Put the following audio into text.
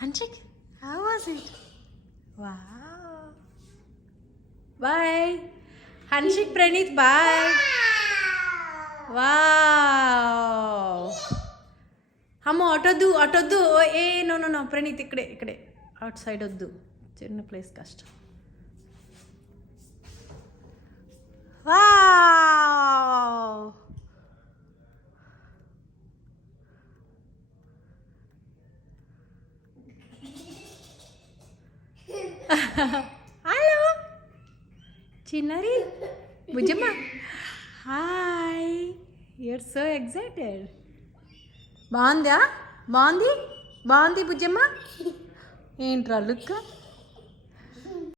Handshake. How was it? Wow. Bye. Handshake, Pranit. Bye. Wow. అమ్మ అటొద్దు ఏ నో ప్రణీత్ ఇక్కడే out side వద్దు, చిన్న ప్లేస్ కష్టం. వావ్. హలో చిన్నరి బుజ్జమ్మ. Hi, you're so excited. బాగుంది బుజ్జమ్మ. ఏంట్రా లుక్.